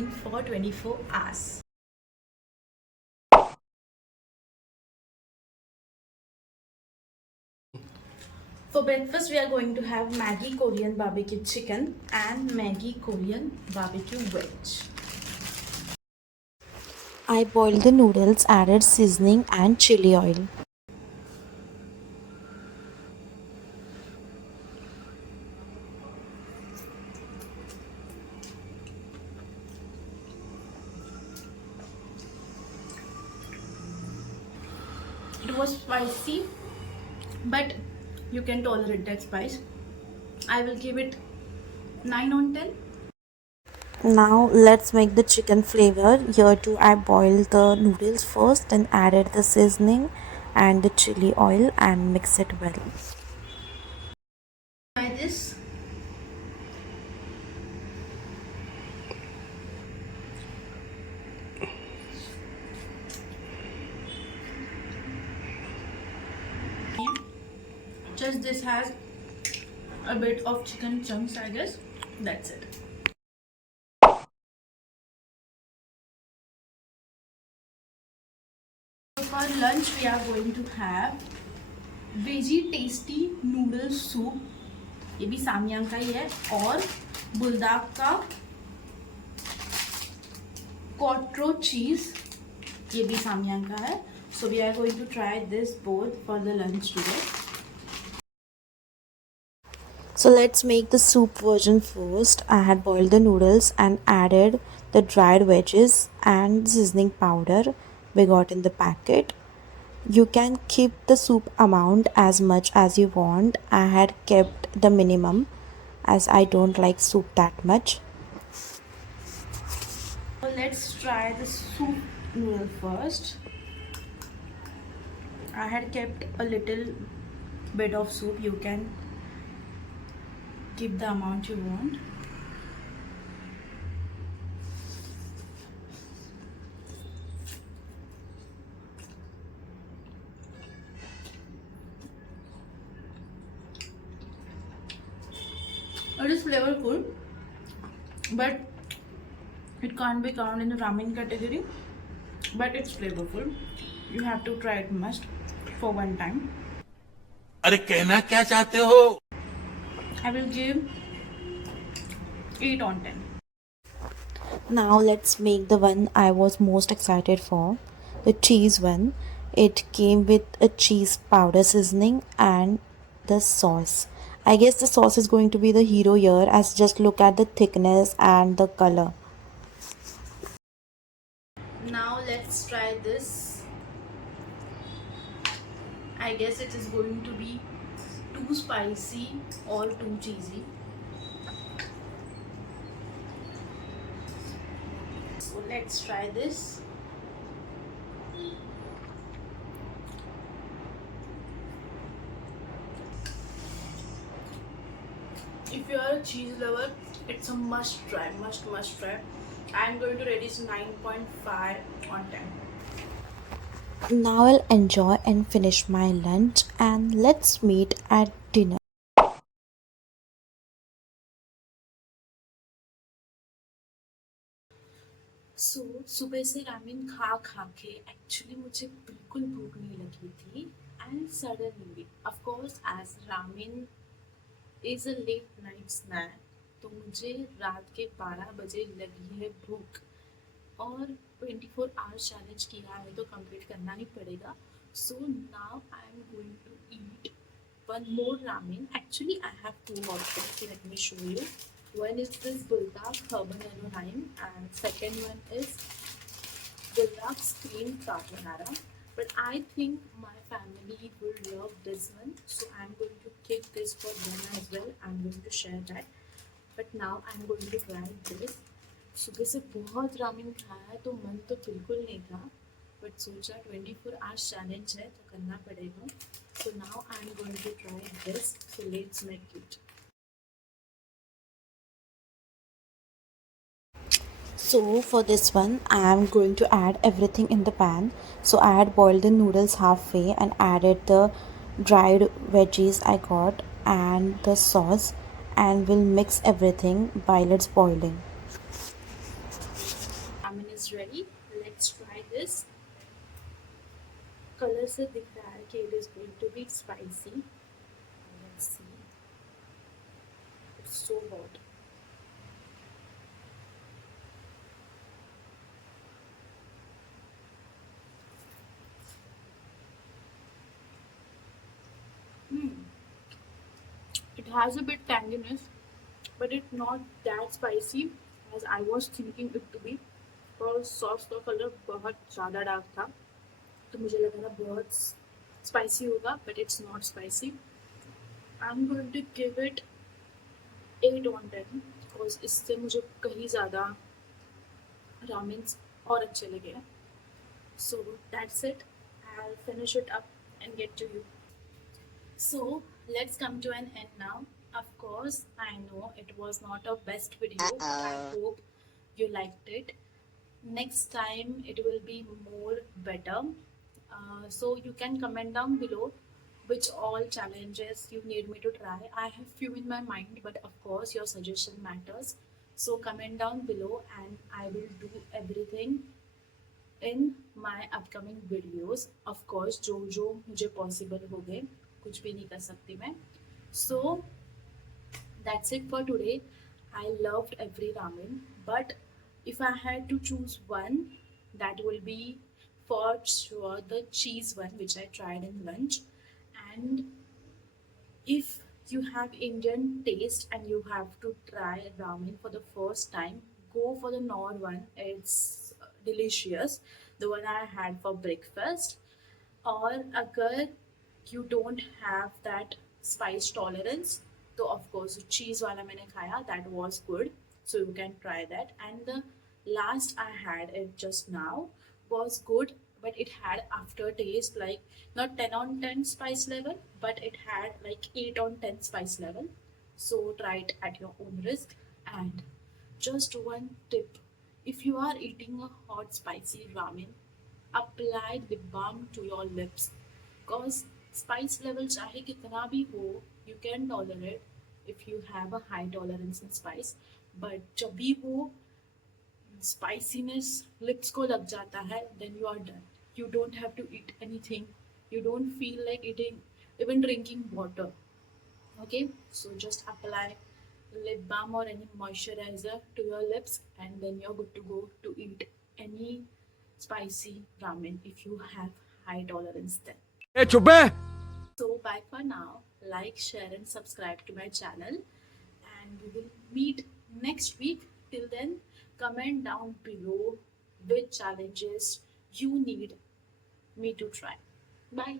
ramen for 24 hours. For breakfast, we are going to have Maggi Korean barbecue chicken and Maggi Korean barbecue veg. I boiled the noodles, added seasoning and chili oil. It was spicy, but you can tolerate that spice. I will give it 9 on 10. Now let's make the chicken flavor. Here too I boiled the noodles first, then added the seasoning and the chili oil and mix it well. Try this. Just this has a bit of chicken chunks, I guess. That's it. For lunch, we are going to have veggie tasty noodle soup, ये भी सामियांग का ही है, और बुलदाग का quattro चीज, ये भी सामियांग का है. So we are going to try this both for the lunch today. So let's make the soup version first. I had boiled the noodles and added the dried veggies and seasoning powder we got in the packet. You can keep the soup amount as much as you want. I had kept the minimum as I don't like soup that much. So let's try the soup noodle first. I had kept a little bit of soup. You can keep the amount you want. It is flavorful, but it can't be counted in the ramen category. But it's flavorful. You have to try it must for one time. अरे कहना क्या चाहते हो? I will give 8 on 10. Now let's make the one I was most excited for, the cheese one. It came with a cheese powder seasoning and the sauce. I guess the sauce is going to be the hero here, as just look at the thickness and the color. Now let's try this. I guess it is going to be too spicy or too cheesy. So let's try this. If you are a cheese lover, it's a must try, must try. I am going to rate it 9.5 on 10. Now I'll enjoy and finish my lunch, and let's meet at dinner. सो सुबह से ramen खा खा के actually मुझे बिल्कुल भूख नहीं लगी थी. And suddenly of course as ramen is a late night snack, तो मुझे रात के 12 बजे लगी है भूख, और 24 आवर्स चैलेंज किया है तो कंप्लीट करना ही पड़ेगा. So now I am going to eat one more ramen. Actually, I have two options. Let me show you. One is this Bulldog Carbonara Lime, and second one is Bulldog Cream Carbonara. But I think my family will love this one, so I'm going to keep this for them as well. I'm going to share that. But now I'm going to try this. सुबह से बहुत ramen खाया है तो मन तो बिल्कुल नहीं था, बट सोचा 24 आवर्स चैलेंज है तो करना पड़ेगा. So now I am going to try this. So let's make it. So for this one, I am going to add everything in the pan. So I had boiled the noodles halfway and added the dried veggies I got and the sauce, and will mix everything while it's boiling. ramen is ready. Let's try this. Color से दिख रहा है कि it is going to be spicy. Let's see. It's so hot. It has a bit tanginess, but it's not that spicy as I was thinking it to be. और sauce का colour बहुत ज़्यादा dark था, तो मुझे लगा था बहुत स्पाइसी होगा, but it's not spicy. I am going to give it 8/10 because इससे मुझे कहीं ज़्यादा रामेन्स और अच्छे लगे हैं. So that's it. I'll finish it up and get to you. So let's come to an end now. Of course, I know it was not a best video, but I hope you liked it. Next time it will be more better. So you can comment down below which all challenges you need me to try. I have few in my mind, but of course your suggestion matters. So comment down below and I will do everything in my upcoming videos. Of course जो जो मुझे possible हो गए, कुछ भी नहीं कर सकती मैं. So that's it for today. I loved every ramen, but if I had to choose one, that will be for sure the cheese one, which I tried in lunch. And if you have Indian taste and you have to try ramen for the first time, go for the Nor one. It's delicious. The one I had for breakfast. और अगर you don't have that spice tolerance, तो of course cheese वाला मैंने खाया, that was good, so you can try that. And the last I had it just now was good, but it had aftertaste like not 10/10 spice level, but it had like 8/10 spice level. So try it at your own risk. And just one tip: if you are eating a hot spicy ramen, apply lip balm to your lips, because spice level चाहे कितना भी हो, you can tolerate if you have a high tolerance in spice. But जब भी वो spiciness lips को लग जाता है, then you are done. You don't have to eat anything. You don't feel like eating, even drinking water. Okay, so just apply lip balm or any moisturizer to your lips, and then you're good to go to eat any spicy ramen if you have high tolerance then. ए चुप है. So bye for now. Like, share and subscribe to my channel, and we will meet next week. Till then, comment down below which challenges you need me to try. Bye.